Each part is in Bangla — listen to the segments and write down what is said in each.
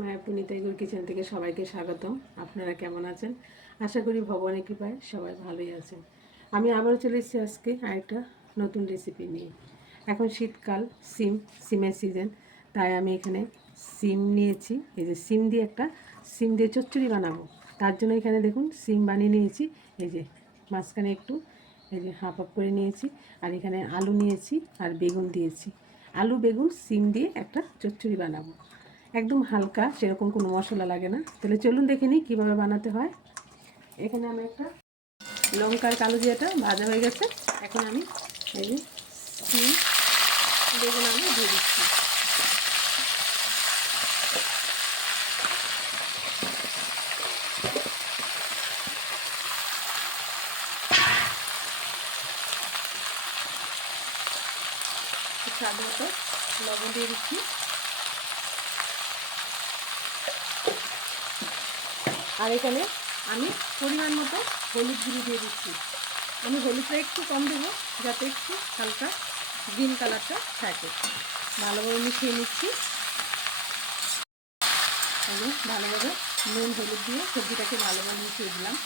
মায়াপুর নিতাইগুর কিচেন থেকে সবাইকে স্বাগতম। আপনারা কেমন আছেন? আশা করি ভগবানের কৃপায় সবাই ভালোই আছেন। আমি আবারও চলে এসেছি আজকে আরেকটা নতুন রেসিপি নিয়ে। এখন শীতকাল, সিমের সিজন, তাই আমি এখানে সিম নিয়েছি। এই যে সিম দিয়ে চচ্চড়ি বানাবো। তার জন্য এখানে দেখুন সিম বানিয়ে নিয়েছি। এই যে মাঝখানে একটু এই যে হাফ করে নিয়েছি, আর এখানে আলু নিয়েছি আর বেগুন দিয়েছি। আলু বেগুন সিম দিয়ে একটা চচ্চড়ি বানাবো। একদম হালকা, সেরকম কোনো মশলা লাগে না। তাহলে চলুন দেখে নিই কীভাবে বানাতে হয়। এখানে আমি একটা লঙ্কার কালো জিরাটা ভাজা হয়ে গেছে। এখন আমি এই যে সিম বেগুন আলু দিয়ে দিচ্ছি। স্বাদ মতো লবণ দিয়ে দিচ্ছি। আর এখানে আমি পরিমাণ মতো হলুদ গুঁড়ো দিয়ে দিচ্ছি। আমি হলুদটা একটু কম দেবো, যাতে একটু হালকা গ্রিন কালারটা থাকে। ভালোভাবে মিশিয়ে নিচ্ছি। ভালোভাবে নুন হলুদ দিয়ে সবজিটাকে ভালোভাবে মিশিয়ে দিলাম।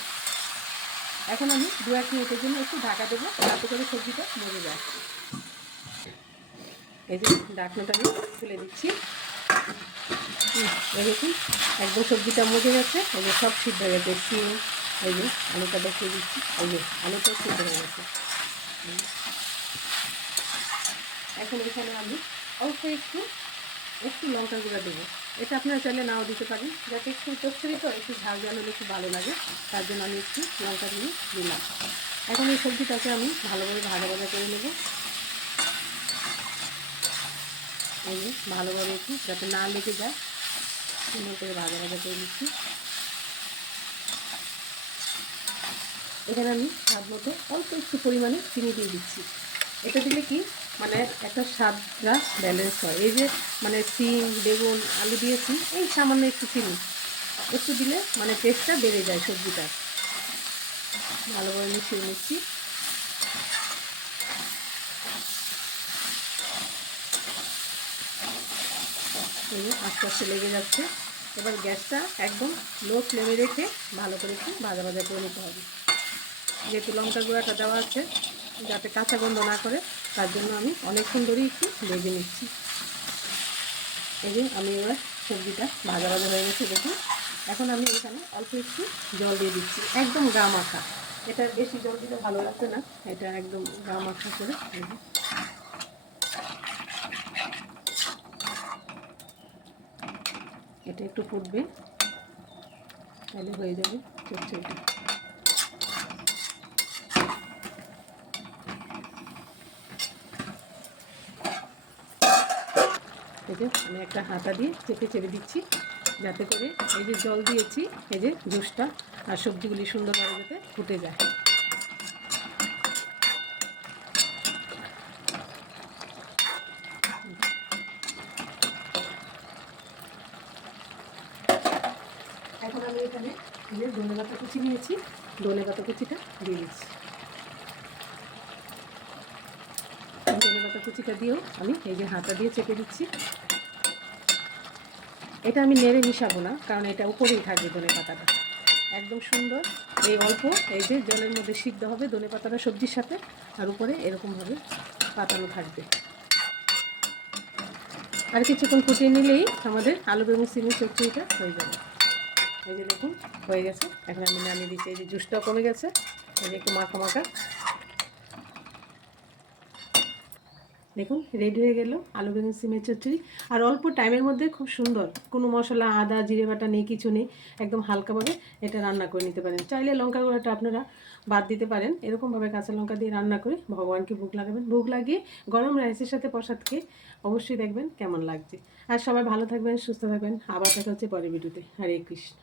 এখন আমি 2-1 মিনিটের জন্য একটু ঢাকা দেবো, যাতে করে সবজিটা মরে যায়। এই যে ঢাকনাটা আমি তুলে দিচ্ছি। দেখুন একদম সবজিটা মজে গেছে। এই যে সব সিদ্ধ হয়ে গেছে। সিম, এই যে আলুটা দেখিয়ে দিচ্ছি। এই যে আলুটাও সিদ্ধ হয়ে গেছে। এখন এখানে আমি অল্প একটু লঙ্কা গুঁড়া দেবো। এটা আপনারা চাইলে নাও দিতে পারেন, যাতে একটু চচ্চড়ি তো একটু ঝাল ঝাল হলে একটু ভালো লাগে। তার জন্য আমি একটু লঙ্কা দিয়ে দিলাম। এখন এই সবজিটাকে আমি ভালোভাবে ভাজা করে নেব। এই যে ভালোভাবে একটু যাতে না লেগে যায়, সুন্দর করে ভাজা করে নিচ্ছি। এখানে আমি স্বাদ মতো অল্প একটু পরিমাণে চিনি দিয়ে দিচ্ছি। এটা দিলে কি মানে একটা স্বাদটা ব্যালেন্স হয়। এই যে মানে সিম বেগুন আলু দিয়েছি, এই সামান্য একটু চিনি একটু দিলে মানে টেস্টটা বেড়ে যায় সবজিটার। ভালোভাবে মিশিয়ে নিচ্ছি। আস্তে আস্তে লেগে যাচ্ছে। এবার গ্যাসটা একদম লো ফ্লেমে রেখে ভালো করে একটু ভাজা করে নিতে হবে। যেহেতু লঙ্কা গুঁড়াটা দেওয়া আছে, যাতে কাঁচা গন্ধ না করে, তার জন্য আমি অনেকক্ষণ ধরেই একটু ভেজে নিচ্ছি। এই যে আমি এবার সবজিটা ভাজা হয়ে গেছে দেখুন। এখন আমি এখানে অল্প একটু জল দিয়ে দিচ্ছি, একদম গা মাখা। এটা বেশি জল দিলে ভালো লাগবে না, এটা একদম গা মাখা করে। এটা একটু ফুটবে, তাহলে হয়ে যাবে চচ্চড়িটা। এই যে আমি একটা হাতা দিয়ে চেপে দিচ্ছি, যাতে করে এই যে জল দিয়েছি, এই যে জুসটা আর সবজিগুলি সুন্দরভাবে যাতে ফুটে যায়। এখন আমি এখানে যে ধনেপাতা কুচি নিয়েছি, ধনেপাতা কুচিটা দিয়ে দিচ্ছি। ধনেপাতা কুচিটা দিয়েও আমি এই যে হাতা দিয়ে চেপে দিচ্ছি। এটা আমি নেড়ে মিশাবো না, কারণ এটা উপরেই থাকবে ধনেপাতাটা। একদম সুন্দর এই অল্প এই যে জলের মধ্যে সিদ্ধ হবে ধনেপাতাটা সবজির সাথে, আর উপরে এরকমভাবে পাতানো থাকবে। আর কিছুক্ষণ ফুটিয়ে নিলেই আমাদের আলু বেগুন সিমের চচ্চড়িটা হয়ে যাবে। এই যে দেখুন হয়ে গেছে। এখন আমি নামিয়ে দিচ্ছি। এই যে জুসটাও কমে গেছে, এই যে একটু মাখা দেখুন রেডি হয়ে গেল আলু বেগুন সিমের চচ্চড়ি। আর অল্প টাইমের মধ্যে খুব সুন্দর, কোনো মশলা আদা জিরে বাটা নেই, কিছু নেই। একদম হালকাভাবে এটা রান্না করে নিতে পারেন। চাইলে লঙ্কা গুঁড়োটা আপনারা বাদ দিতে পারেন। এরকমভাবে কাঁচা লঙ্কা দিয়ে রান্না করে ভগবানকে ভোগ লাগাবেন। ভোগ লাগিয়ে গরম রাইসের সাথে প্রসাদ খেয়ে অবশ্যই দেখবেন কেমন লাগছে। আর সবাই ভালো থাকবেন, সুস্থ থাকবেন। আবার দেখা হচ্ছে পরের ভিডিওতে। হরে কৃষ্ণ।